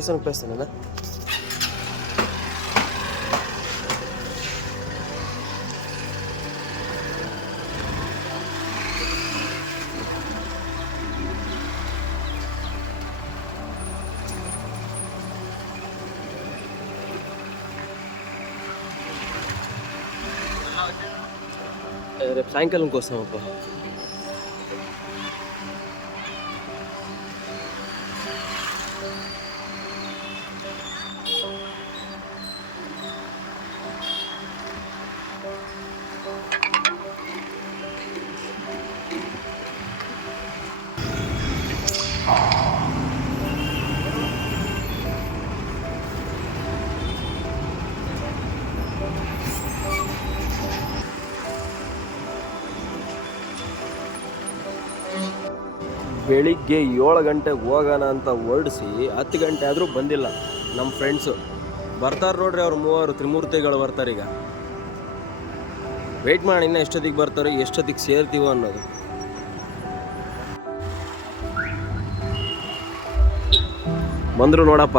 ದೇವಸ್ಥಾನಕ್ಕೆ ಕಳಿಸ್ತಾನಲ್ಲ. రేపు సాయంకాలంకి వస్తామప్ప. ಬೆಳಿಗ್ಗೆ 7 ಗಂಟೆಗೆ ಹೋಗೋಣ ಅಂತ ಹೊರಡಿಸಿ 10 ಗಂಟೆ ಆದರೂ ಬಂದಿಲ್ಲ ನಮ್ಮ ಫ್ರೆಂಡ್ಸು. ಬರ್ತಾರೆ ನೋಡ್ರಿ ಅವ್ರು ಮೂವರು ತ್ರಿಮೂರ್ತಿಗಳು ಬರ್ತಾರೆ. ಈಗ ವೆಯ್ಟ್ ಮಾಡಿ ಇನ್ನೂ ಎಷ್ಟೊತ್ತಿಗೆ ಬರ್ತಾರೆ, ಎಷ್ಟೊತ್ತಿಗೆ ಸೇರ್ತೀವೋ ಅನ್ನೋದು. ಬಂದರು ನೋಡಪ್ಪ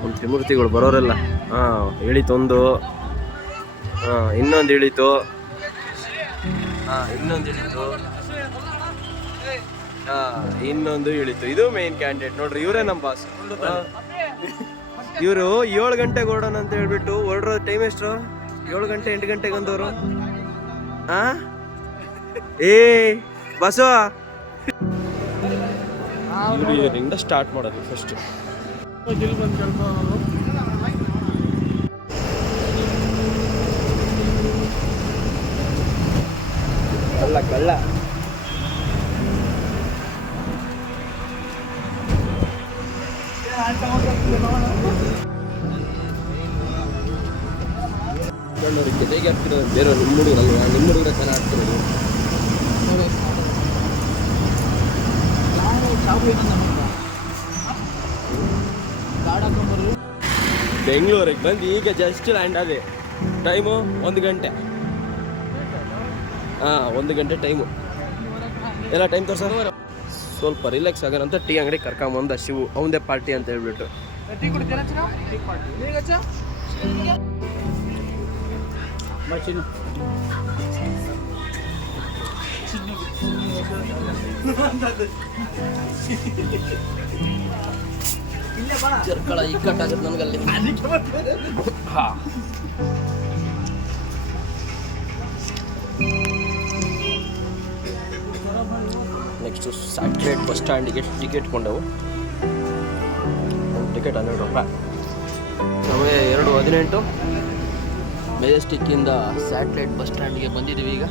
ನಮ್ಮ ತ್ರಿಮೂರ್ತಿಗಳು ಬರೋರೆಲ್ಲ. ಇಳಿತೊಂದು, ಇನ್ನೊಂದು ಇಳಿತು, ಇನ್ನೊಂದು ಇಳಿತು, ಇನ್ನೊಂದು ಇಳಿತು. ಇದು ಮೇನ್ ಕ್ಯಾಂಡಿಡೇಟ್ ನೋಡ್ರಿ, ಇವರೇ ನಮ್ಮ ಬಾಸ್. ಇವರು 7 ಗಂಟೆಗೆ ಹೊರಡೋಣ ಅಂತ ಹೇಳ್ಬಿಟ್ಟು ಹೊರಡ್ರೋ ಟೈಮ್ ಎಷ್ಟು? 7 ಗಂಟೆ 8 ಗಂಟೆಗೆ ಅಂದವರು. ಬಸವ ಇವರಿಂದ ಸ್ಟಾರ್ಟ್ ಮಾಡೋದು ಫಸ್ಟ್. ಕಳ್ಳ ಕಳ್ಳ ಜೊತೆಗೆ ಆಗ್ತಿರೋದು ಬೇರೆ ನಿಮ್ಮ ಹುಡುಗರಲ್ವಾ? ನಿಮ್ಮ ಹುಡುಗರ ಚೆನ್ನಾಗಿ ಆಗ್ತಿರೋದು. ಬೆಂಗಳೂರಿಗೆ ಬಂದು ಈಗ ಜಸ್ಟ್ ಲ್ಯಾಂಡ್ ಅದೇ. ಟೈಮು 1 ಗಂಟೆ. 1 ಗಂಟೆ ಟೈಮು. ಎಲ್ಲ ಟೈಮ್ ತೋರ್ಸ. ಸ್ವಲ್ಪ ರಿಲ್ಯಾಕ್ಸ್ ಆಗೋಣ ಅಂತ ಟೀ ಅಂಗಡಿ ಕರ್ಕೊಂಬಂದ ಶಿವು, ಅವಂದೇ ಪಾರ್ಟಿ ಅಂತ ಹೇಳ್ಬಿಟ್ಟು. ಚರ್ಕಳ ಇಕ್ಕಟ್ಟಾಗತ್ತೆ ನನಗಲ್ಲಿ. ನೆಕ್ಸ್ಟು ಸ್ಯಾಟಲೈಟ್ ಬಸ್ ಸ್ಟ್ಯಾಂಡಿಗೆ ಟಿಕೆಟ್ ಕೊಂಡವು. ಒಂದು ಟಿಕೆಟ್ 12 ರೂಪಾಯಿ. ಸಮಯ 2:18. ಮೆಜೆಸ್ಟಿಕ್ಕಿಂದ ಸ್ಯಾಟಲೈಟ್ ಬಸ್ ಸ್ಟ್ಯಾಂಡಿಗೆ ಬಂದಿದ್ದೀವಿ ಈಗ.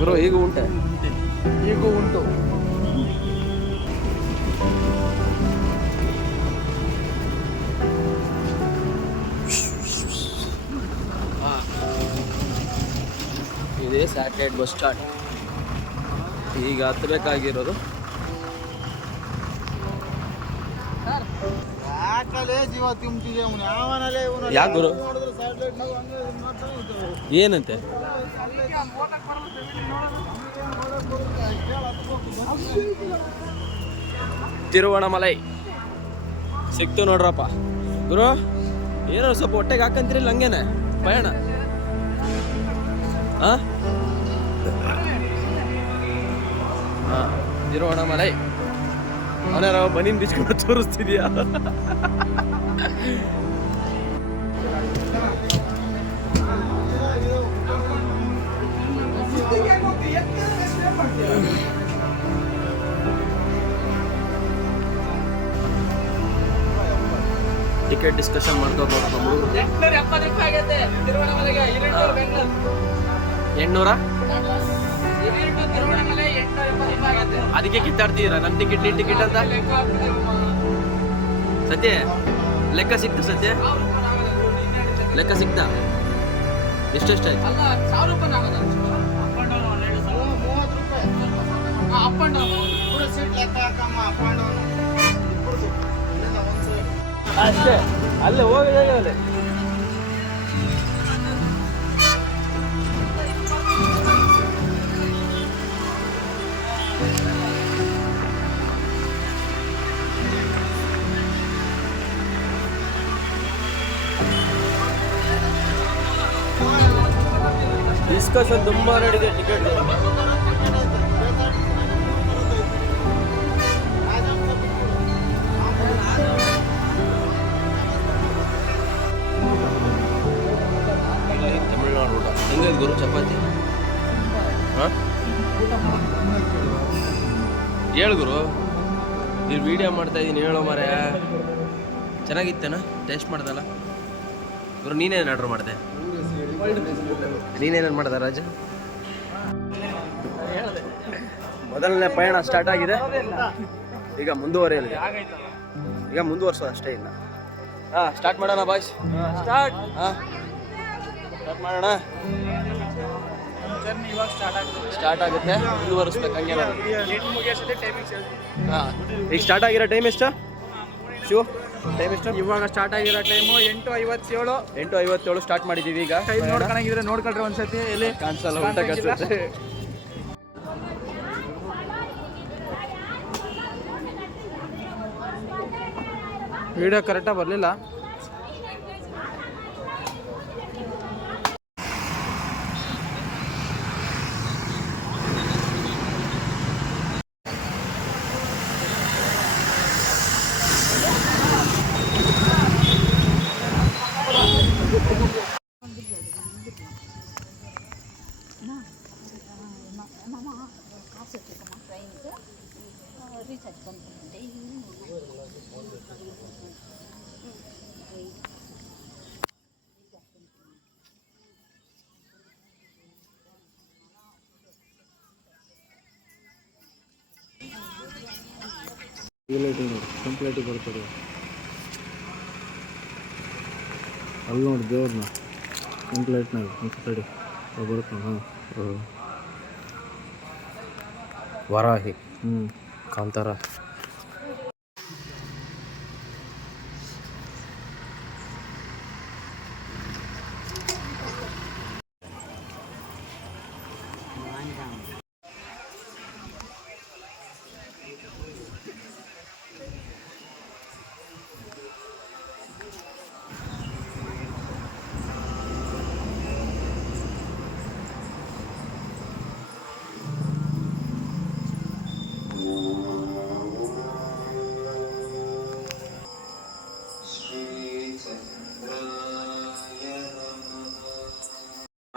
ಬ್ರೋ ಈಗೂ ಉಂಟೆ? ಈಗೂ ಉಂಟು. ಇದೇ ಸ್ಯಾಟಲೈಟ್ ಬಸ್ ಸ್ಟ್ಯಾಂಡ್. ಈಗ ಹತ್ತಬೇಕಾಗಿರೋದು. ಯಾಕೆ ಗುರು? ಏನಂತೆ? ತಿರುವಣಮಲೈ ಸಿಕ್ತು ನೋಡ್ರಪ್ಪ ಗುರು. ಏನೋ ಸ್ವಲ್ಪ ಹೊಟ್ಟೆಗೆ ಹಾಕಂತಿರಲಿಲ್ಲ ಹಂಗೇನೆ ಪಯಣ. ತಿರುವಣಮಲೈ ಅವನಾರ ಬನೀನ್ ಬಿಚ್ಕೊಂಡು ತೋರಿಸ್ತಿದ್ಯಾ? ಟಿಕೆಟ್ ಡಿಸ್ಕಷನ್ ಮಾಡ್ಕೊಂಡು ನೋಡೋದು. 800 ಅದಕ್ಕೆ ಕಿತ್ತಾಡ್ತೀರ ನನ್ನ ಟಿಕೆಟ್ ನಿನ್ ಟಿಕೆಟ್ ಅಂತ. ಸತ್ಯ ಲೆಕ್ಕ ಸಿಕ್ತು? ಸತ್ಯ ಲೆಕ್ಕ ಸಿಕ್ತಾ? ಎಷ್ಟೆಷ್ಟಾಯ್ತು? ಅಷ್ಟೇ, ಅಲ್ಲೇ ಹೋಗಿದೆ ಅಲ್ಲೇ. ಡಿಸ್ಕಷನ್ ತುಂಬ ನಡೀದೆ ಟಿಕೆಟ್. ತಮಿಳ್ನಾಡು ಊಟ ಹೆಂಗೆ ಗುರು ಚಪಾತಿ? ಹಾಂ ಹೇಳು ಗುರು, ಇಲ್ಲಿ ವಿಡಿಯೋ ಮಾಡ್ತಾ ಇದ್ದೀನಿ, ಹೇಳೋ ಮಾರ. ಚೆನ್ನಾಗಿತ್ತೇನ? ಟೇಸ್ಟ್ ಮಾಡ್ದಲ್ಲ ಗುರು? ನೀನೇನು ಆರ್ಡ್ರ್ ಮಾಡಿದೆ? ನೀನೇನೇನು ಮಾಡ್ದೆ ರಾಜ? ಮೊದಲನೇ ಪಯಣ ಸ್ಟಾರ್ಟ್ ಆಗಿದೆ, ಈಗ ಮುಂದುವರಿಯಲಿ. ಈಗ ಮುಂದುವರ್ಸೋ ಅಷ್ಟೇ ಇಲ್ಲ. ಸ್ಟಾರ್ಟ್ ಮಾಡೋಣ ಬಾಯ್ಸ್. ಸ್ಟಾರ್ಟ್ ಮಾಡೋಣ. ಸ್ಟಾರ್ಟ್ ಆಗುತ್ತೆ, ಮುಂದುವರಿಸ್ಬೇಕು ಹಂಗೆ. ಈಗ ಸ್ಟಾರ್ಟ್ ಆಗಿರೋ ಟೈಮ್ ಎಷ್ಟು ಶಿವ? ಟೈಮ್ ಎಷ್ಟು ಇವಾಗ? ಸ್ಟಾರ್ಟ್ ಆಗಿರೋ ಟೈಮು 8:57. 8:57 ಸ್ಟಾರ್ಟ್ ಮಾಡಿದ್ದೀವಿ. ಈಗ ಟೈಮ್ ನೋಡ್ಕೊಳಂಗಿದ್ರೆ ನೋಡ್ಕೊಳ್ರಿ ಒಂದ್ಸತಿ. ಎಲ್ಲಿ ಕಾಣಿಸಲ್ಲ, ಊಟ ಕಾಣಿಸುತ್ತೆ. ವಿಡಿಯೋ ಕರೆಕ್ಟಾಗಿ ಬರಲಿಲ್ಲ. ಕಂಪ್ಲೀಟ್ ಬರ್ತದೆ ಅಲ್ಲಿ ನೋಡಿ, ದೇವ್ರನ್ನ ಕಂಪ್ಲೀಟ್ನಾಗ ಕಡೆ ಬರುತ್ತೆ. ವರಾಹಿ ಕಾಂತಾರ.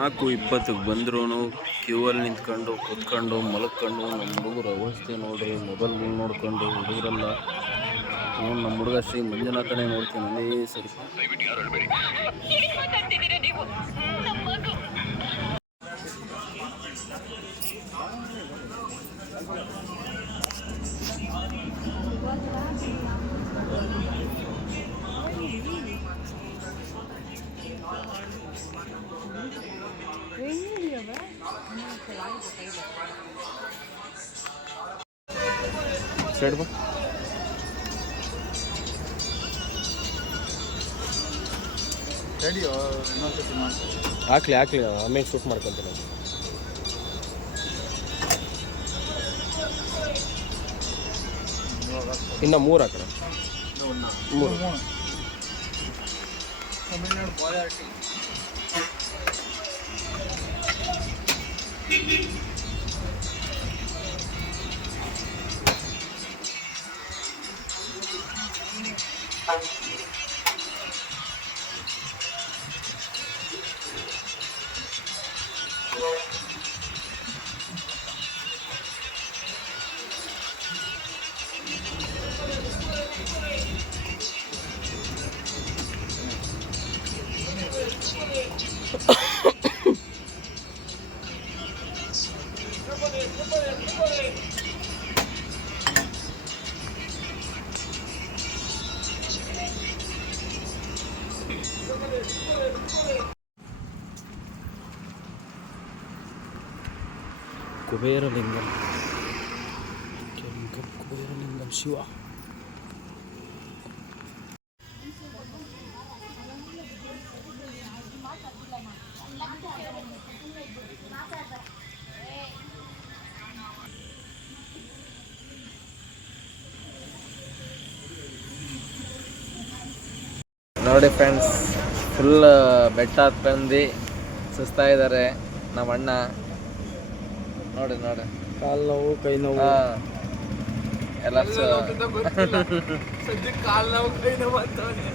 ನಾಲ್ಕು 20ಕ್ಕೆ ಬಂದ್ರೂ ಕ್ಯೂವಲ್ಲಿ ನಿಂತ್ಕೊಂಡು ಕುತ್ಕೊಂಡು ಮಲ್ಕೊಂಡು ನಮ್ಮ ಹುಡುಗರ ಅವಸ್ಥೆ ನೋಡ್ರಿ. ಮೊಬೈಲ್ ನೋಡ್ಕೊಂಡು ಹುಡುಗರೆಲ್ಲ ನಮ್ಮ ಹುಡುಗ ಶ್ರೀ ಮಂಜುನಾಥನೇ ನೋಡ್ತೀನಿ ಅದೇ ಸರಿ. ಹಾಕ್ಲಿ ಆಮೇಲೆ ಶೂಟ್ ಮಾಡ್ಕೊತೀನಿ. ಇನ್ನು 3 ಆ ಕಡೆ 3. ತಮಿಳ್ನಾಡು ಕ್ವಾಲಿಟಿ. ಕುಬೇರಲಿಂಗಂ ಶಿವ. ನೋಡಿ ಫ್ರೆಂಡ್ಸ್, ಫುಲ್ ಬೆಟ್ಟ ಹತ್ತಿ ಸುಸ್ತಾ ಇದ್ದಾರೆ. ನಮ್ಮ ಅಣ್ಣ ನೋಡಿ ನೋಡಿ ಕಾಲು ನೋವು ಕೈ ನೋವು ಎಲ್ಲ ಕಾಲು ನೋವು ಕೈ ನೋವು ಅಂತವನೇ.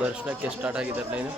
ದರ್ಶನಕ್ಕೆ ಸ್ಟಾರ್ಟ್ ಆಗಿದೆ ಲೈನು.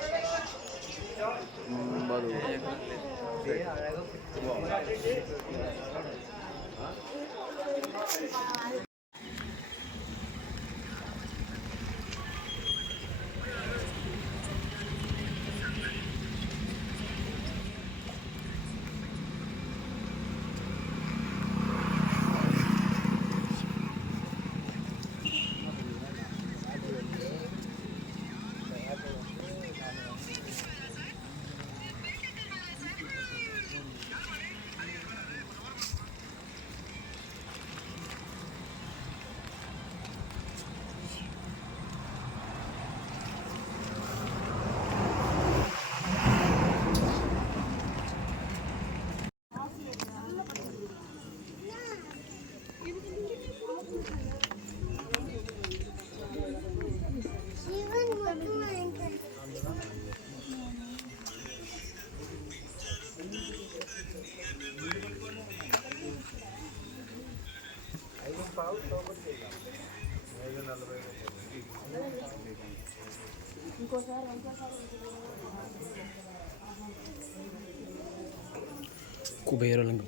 ಕುಬೇರಲಿಂಗ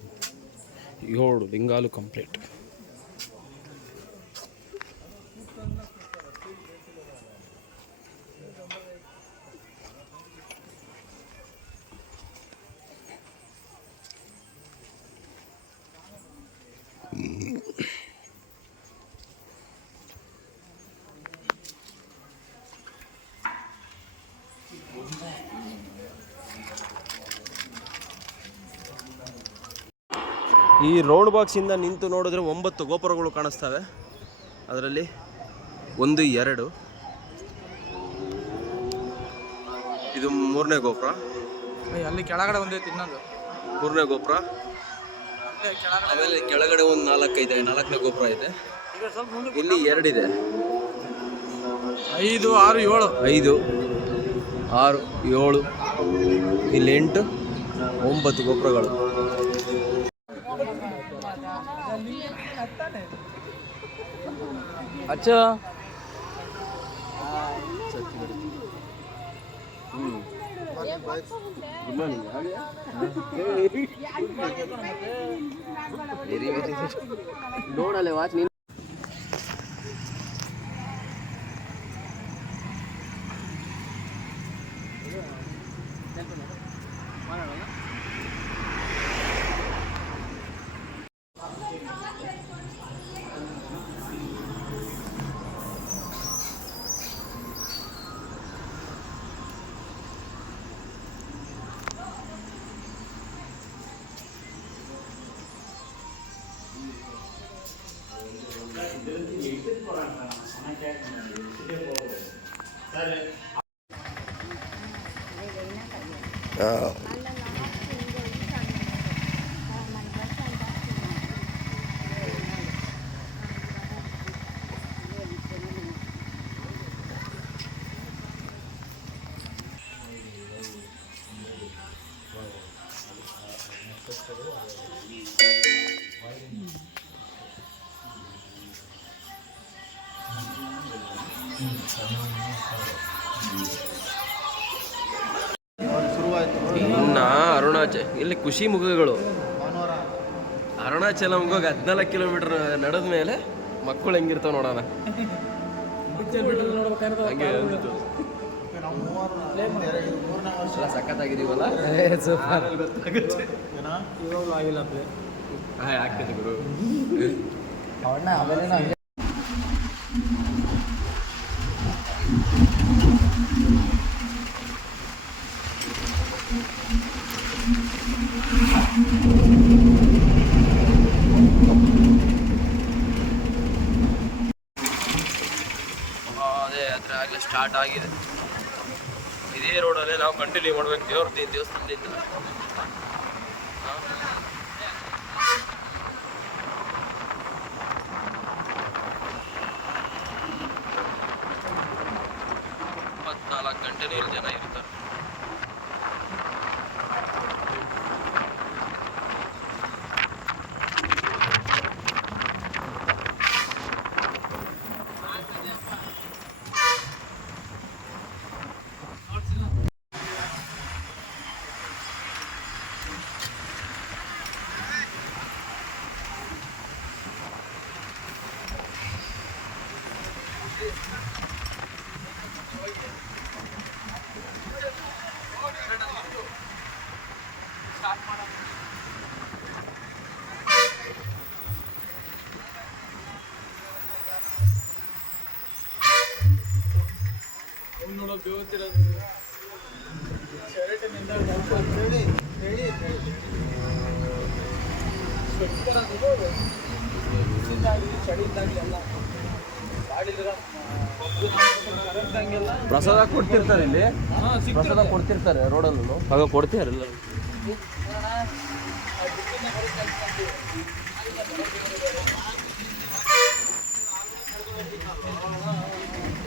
7 ಲಿಂಗಾಲು ಕಂಪ್ಲೀಟ್. ಈ ರೌಂಡ್ ಬಾಕ್ಸಿಂದ ನಿಂತು ನೋಡಿದ್ರೆ 9 ಗೋಪುರಗಳು ಕಾಣಿಸ್ತವೆ. ಅದರಲ್ಲಿ 1, 2 ಇದು 3ನೇ ಗೋಪುರ. ಅಲ್ಲಿ ಕೆಳಗಡೆ ಒಂದೈತಿ ಇನ್ನೊಂದು 3ನೇ ಗೋಪುರ. ಆಮೇಲೆ ಕೆಳಗಡೆ ಒಂದು 4 ಇದೆ, 4ನೇ ಗೋಪುರ ಇದೆ. ಇಲ್ಲಿ 2 ಇದೆ. 5, 6, 7 5, 6, 7 ಇಲ್ಲಿ 8, 9 ಗೋಪುರಗಳು. अच्छा गुड मॉर्निंग. वेरी वेरी ನೋಡಲೆ ವಾಚ್ ನೀನು. ಇನ್ನು ಅರುಣಾಚಲ ಇಲ್ಲಿ ಖುಷಿ ಮುಖಗಳು. ಅರುಣಾಚಲಂಗೆ ಹೋಗಿ 14 ಕಿಲೋಮೀಟರ್ ನಡೆದ ಮೇಲೆ ಮಕ್ಕಳು ಹೆಂಗಿರ್ತಾವ ನೋಡೋಣ. ಹಂಗೆ ಎಲ್ಲ ಸಖತ್ತಾಗಿದ್ದೀವಲ್ಲ. ಆಗ್ತದೆ ಗುರು. ಅದೇ ಯಾತ್ರೆ ಆಗಲೇ ಸ್ಟಾರ್ಟ್ ಆಗಿದೆ. ಇದೇ ರೋಡಲ್ಲೇ ನಾವು ಕಂಟಿನ್ಯೂ ಮಾಡ್ಬೇಕು ದೇವಸ್ಥಾನದಿಂದ. ಗಂಟೆನೇ ಇಲ್ಲಿ ಜನ ಇರ್ತಾರೆ. ಪ್ರಸಾದ ಕೊಡ್ತಿರ್ತಾರೆ ಇಲ್ಲಿ, ಪ್ರಸಾದ ಕೊಡ್ತಿರ್ತಾರೆ ರೋಡಲ್ಲೂ. ಆಗ ಕೊಡ್ತೀರಲ್ಲ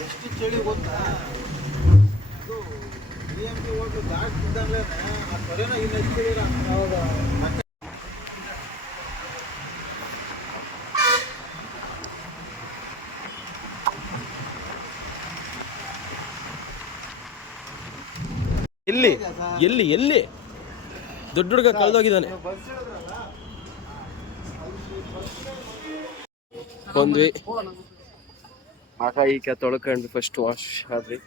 ಎಷ್ಟು ಚಳಿ ಗೊತ್ತಾ? ಎಲ್ಲಿ ಎಲ್ಲಿ ಎಲ್ಲಿ ದೊಡ್ಡ ಹುಡುಗ ಕಳೆದೋಗಿದ್ದಾನೆ. ಬಂದ್ವಿ, ಆಗ ಈಗ ತೊಳ್ಕೊಂಡು ಫಸ್ಟ್ ವಾಶ್ ಆದ್ವಿ.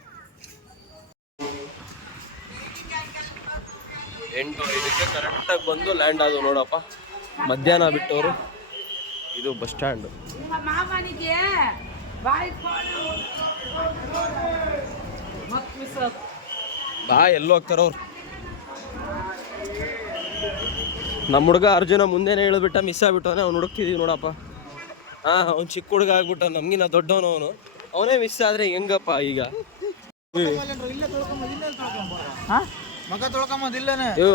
8:05 ಕರೆಕ್ಟಾಗಿ ಬಂದು ಲ್ಯಾಂಡ್ ಆದವು ನೋಡಪ್ಪ. ಮಧ್ಯಾಹ್ನ ಬಿಟ್ಟವರು. ಇದು ಬಸ್ ಸ್ಟ್ಯಾಂಡ್. ಬಾ ಎಲ್ಲೋ ಹೋಗ್ತಾರ ಅವ್ರು. ನಮ್ಮ ಹುಡುಗ ಅರ್ಜುನ ಮುಂದೆನೇ ಹೇಳ್ಬಿಟ್ಟ, ಮಿಸ್ ಆಗ್ಬಿಟ್ಟವನೆ. ಅವ್ನು ಹುಡುಕ್ತಿದೀವಿ ನೋಡಪ್ಪ. ಅವ್ನು ಚಿಕ್ಕ ಹುಡುಗ ಆಗ್ಬಿಟ್ಟ, ನಮ್ಗಿನ ದೊಡ್ಡವನು ಅವನು. ಅವನೇ ಮಿಸ್ ಆದ್ರೆ ಹೆಂಗಪ್ಪ ಈಗ?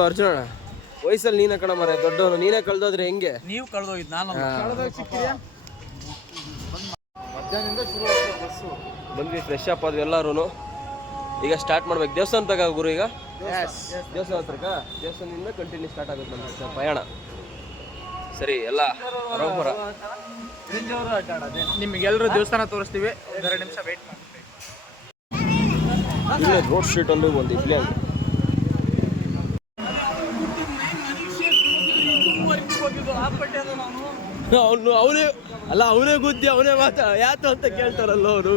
ಅರ್ಜುನ ವಯಸ್ಸಲ್ಲಿ ನೀನೇ ಕಣ ಮರ ದೊಡ್ಡವನು, ನೀನೇ ಕಳ್ದೋದ್ರೆ ಹೆಂಗೆ? ನೀವು ಕಳ್ದೋಗಿದ್ ನಾನು ಬಂದ್ವಿ, ಫ್ರೆಶ್ ಅಪ್ ಆದ್ವಿ ಎಲ್ಲರೂ. ಈಗ ಸ್ಟಾರ್ಟ್ ಮಾಡ್ಬೇಕು ದೇವಸ್ಥಾನ ತಗ ಗುರು. ಈಗ ದೇವಸ್ಥಾನ ಹತ್ರಕ್ಕ, ದೇವಸ್ಥಾನದಿಂದ ಕಂಟಿನ್ಯೂ ಸ್ಟಾರ್ಟ್ ಆಗುತ್ತೆ ನಮ್ಮ ಪಯಣ. ಸರಿ ಎಲ್ಲ ಬರೋಬ್ಬರ. ನಿಮ್ಗೆಲ್ಲರೂ ದೇವಸ್ಥಾನ ತೋರಿಸ್ತೀವಿ, 2 ನಿಮಿಷ ವೇಟ್ ಮಾಡ್ತೀವಿ. ಇಲ್ಲೇ ರೋಡ್ ಸ್ಟ್ರೀಟಲ್ಲಿ ಒಂದು ಇಡ್ಲಿ ಅಂಗಡಿ. ಅವನೇ ಅಲ್ಲ, ಅವನೇ ಗುದ್ದಿ ಅವನೇ ಯಾತು ಅಂತ ಕೇಳ್ತಾರಲ್ಲ ಅವರು.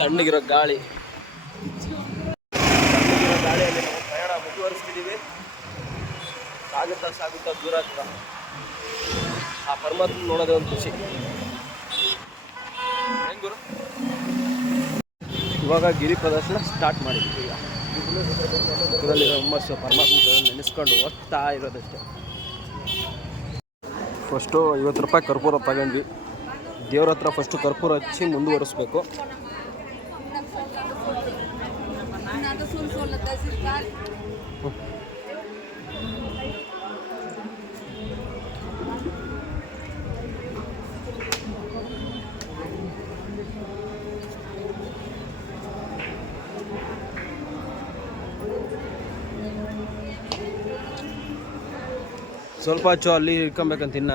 ತಣ್ಣಗಿರೋ ಗಾಳಿಯಲ್ಲಿ ನಾವು ಪ್ರಯಾಣ ಮುಂದುವರಿಸ್ತಿದ್ದೀವಿ. ಸಾಗುತ್ತಾ ದೂರ ಆಗ್ತಾ ಆ ಪರಮಾತ್ಮ ನೋಡೋದೇ ಒಂದು ಖುಷಿ. ಹೆಂಗ್ ಗುರು? ಇವಾಗ ಗಿರಿ ಪ್ರದರ್ಶನ ಸ್ಟಾರ್ಟ್ ಮಾಡಿದ್ವಿ. ಈಗ ಇದರಲ್ಲಿ ಹುಮ್ಮಸ್ಸು ಪರಮಾತ್ಮ ನೆನೆಸ್ಕೊಂಡು ಹೋಗ್ತಾ ಇರೋದಷ್ಟೇ. ಫಸ್ಟು 50 ರೂಪಾಯಿ ಕರ್ಪೂರ ತಗೊಂಡ್ವಿ. ದೇವ್ರ ಹತ್ರ ಫಸ್ಟು ಕರ್ಪೂರ ಹಚ್ಚಿ ಮುಂದುವರಿಸ್ಬೇಕು. ಸ್ವಲ್ಪ ಹಚ್ಚು, ಅಲ್ಲಿ ಇಟ್ಕೊಬೇಕಂತ ಇನ್ನ.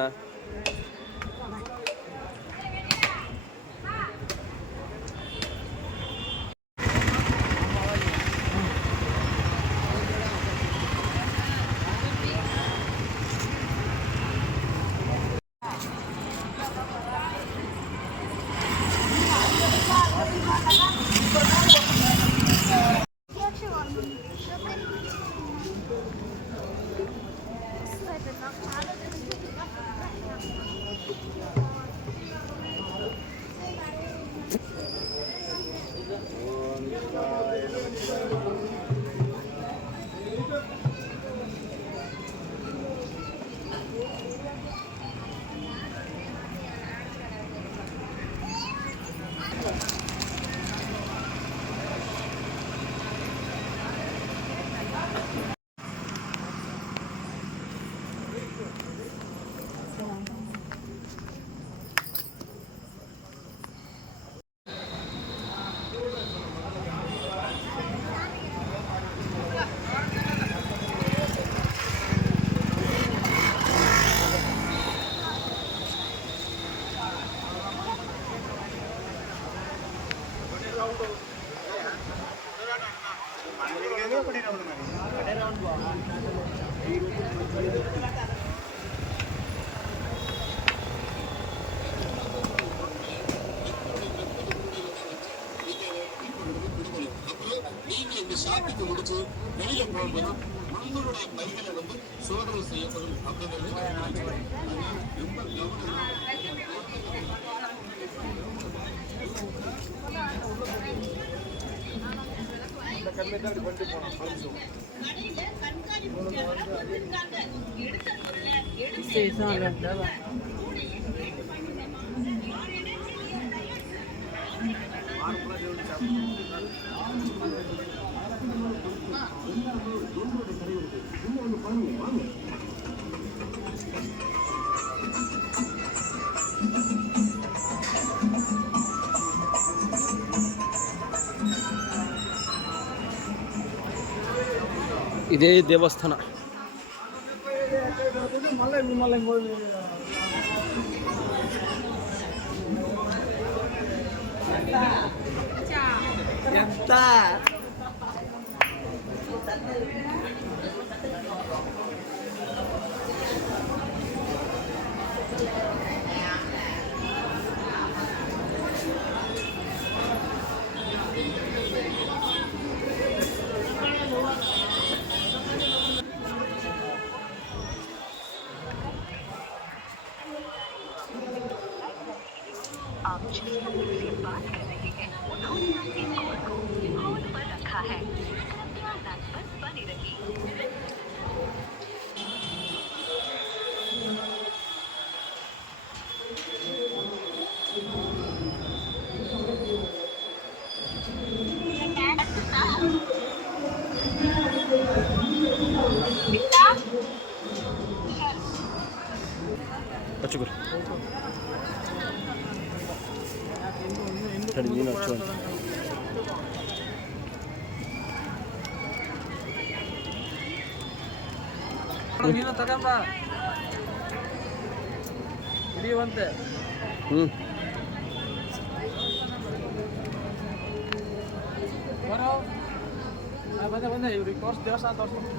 சாப்பிட்டு முடிச்சு வெளியில போகும்போது உங்களுடைய பைகளை வந்து சோதனை செய்யப்படும் அப்படிங்கிறது ரொம்ப ಇದೇ ದೇವಸ್ಥಾನ. ಎಂತ आप जिस व्यक्ति से बात कर रहे हैं उन्होंने आपके कॉल को होल्ड पर रखा है। कृपया लाइन पर बने रहिए। ಹಚ್ಚುಗುರು ತಡಿ ನೀನು ಹಚ್ಚು ಅಂತ. ನೀನು ತಗೊಂಬ ಹಿಡಿಯುವಂತೆ. ಬರೋ ಬಂದೆ ಇವ್ರಿಗೆ ದೇವಸ್ಥಾನ ತೋರಿಸ್ತೀನಿ.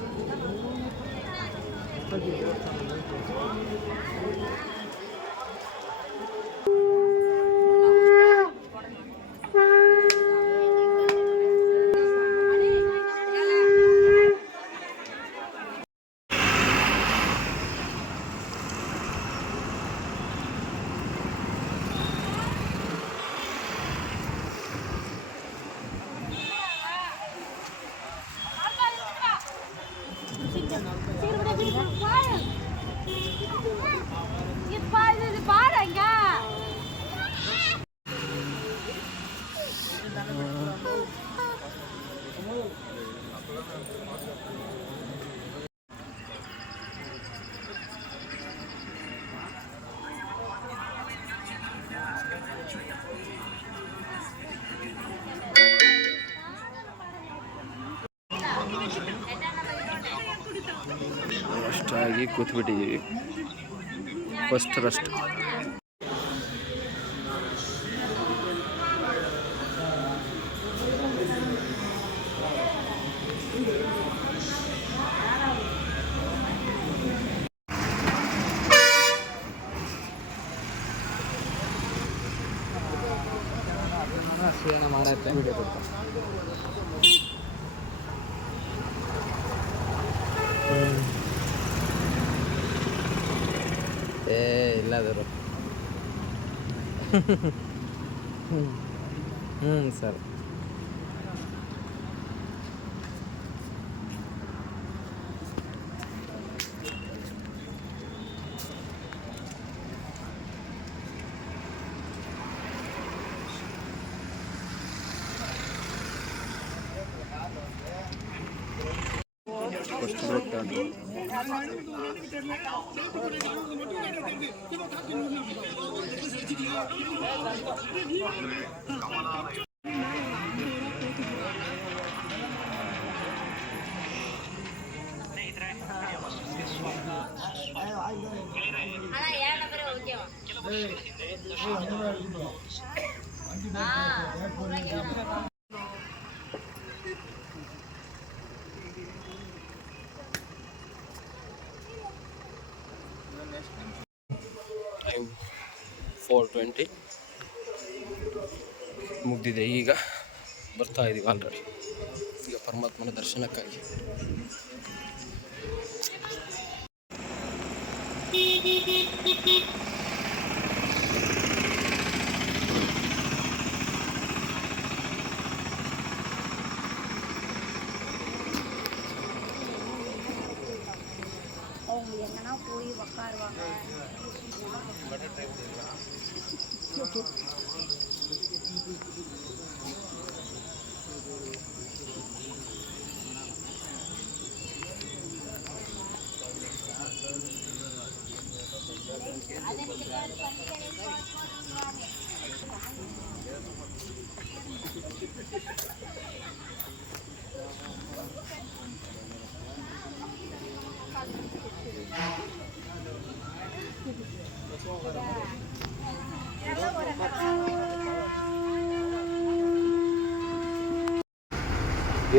ಅಷ್ಟಾಗಿ ಕೂತ್ಬಿಟ್ಟಿದ್ದೀವಿ. ಫಸ್ಟ್ ರಸ್ಟ್. ಮಾಡತ್ತೆ ವಿಡಿಯೋ ಕೊಡ್ತಾ ಇಲ್ಲದರು ಸರ್. ಫಸ್ಟ್ ಬ್ರೇಕ್ ತಗೊಂಡು ಟೈಮ್ 4:20 ಮುಗ್ದಿದೆ. ಈಗ ಬರ್ತಾ ಇದ್ದೀವಿ ಆಲ್ರೆಡಿ ಈಗ ಪರಮಾತ್ಮನ ದರ್ಶನಕ್ಕಾಗಿ.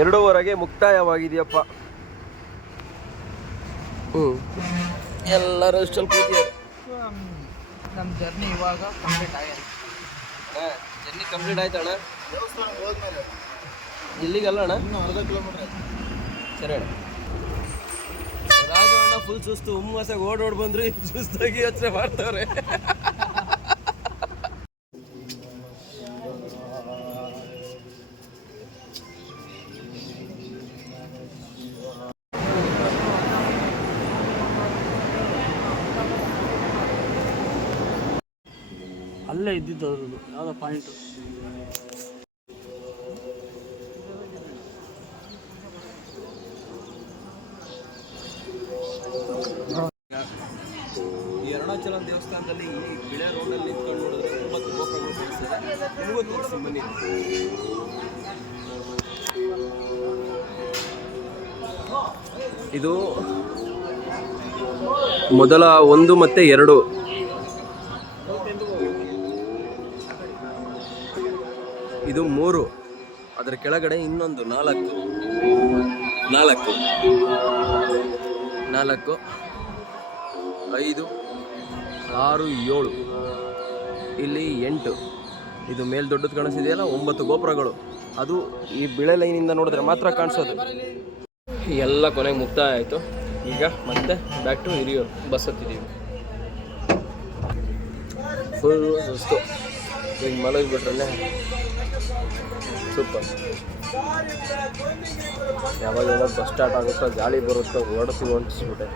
ಎರಡೂವರೆಗೆ ಮುಕ್ತಾಯವಾಗಿದೆಯಪ್ಪ. ಎಲ್ಲರೂ ಅಷ್ಟಲ್ಲಿ ಕೂತಿದ್ದಾರೆ. ನಮ್ಮ ಜರ್ನಿ ಇವಾಗ ಕಂಪ್ಲೀಟ್ ಆಗಿದೆ. ಜರ್ನಿ ಕಂಪ್ಲೀಟ್ ಆಯ್ತಣ್ಣ. ಇಲ್ಲಿಗಲ್ಲ ಅಣ್ಣ, ಇನ್ನೂ ಅರ್ಧ ಕಿಲೋಮೀಟರ್. ಸರಿ ಅಣ್ಣ. ರಾಜವಣ್ಣ ಫುಲ್ ಸುಸ್ತು, ಹುಮ್ಮಸ್ಸಾಗಿ ಓಡೋಡ್ ಬಂದ್ರು, ಸುಸ್ತಾಗಿ ಯೋಚನೆ ಮಾಡ್ತಾವ್ರೆ. ಅಲ್ಲೇ ಇದ್ದಿದ್ದು ಅದ್ರದ್ದು ಯಾವುದೋ ಪಾಯಿಂಟು. ಈ ಅರುಣಾಚಲ ದೇವಸ್ಥಾನದಲ್ಲಿ ಈ ಬಿಳೆ ರೋಡಲ್ಲಿ ನಿಂತ್ಕೊಂಡು ನೋಡಿದ್ರೆ 9 ಗೋಪುರಗಳು ಕಾಣಿಸ್ತದೆ. ನಿಮಗೂ ತೋರಿಸಿ ಬನ್ನಿ. ಇದು ಮೊದಲ 1 ಮತ್ತು 2. ಇದು 3. ಅದರ ಕೆಳಗಡೆ ಇನ್ನೊಂದು 4, 5, 6, 7, ಇಲ್ಲಿ 8. ಇದು ಮೇಲ್ ದೊಡ್ಡದು ಕಾಣಿಸಿದೆಯಲ್ಲ, 9 ಗೋಪುರಗಳು. ಅದು ಈ ಬಿಳೆ ಲೈನಿಂದ ನೋಡಿದ್ರೆ ಮಾತ್ರ ಕಾಣಿಸೋದು. ಎಲ್ಲ ಕೊನೆಗೆ ಮುಕ್ತಾಯ ಆಯಿತು. ಈಗ ಮತ್ತೆ ಬ್ಯಾಕ್ ಟು ಹಿರಿಯೂರು ಬಸ್ ಹತ್ತಿದ್ದೀವಿ. ಫುಲ್ ಸುಸ್ತು. ಈಗ ಮಲಗಿಬಿಟ್ರಲ್ಲೇ ಸೂಪರ್. ಯಾವಾಗ ಬಸ್ ಸ್ಟಾರ್ಟ್ ಆಗುತ್ತೋ, ಗಾಳಿ ಬರುತ್ತೋ, ಹೊರಡ್ತೀವಿ ಅನಿಸ್ಬಿಟ್ಟೆ.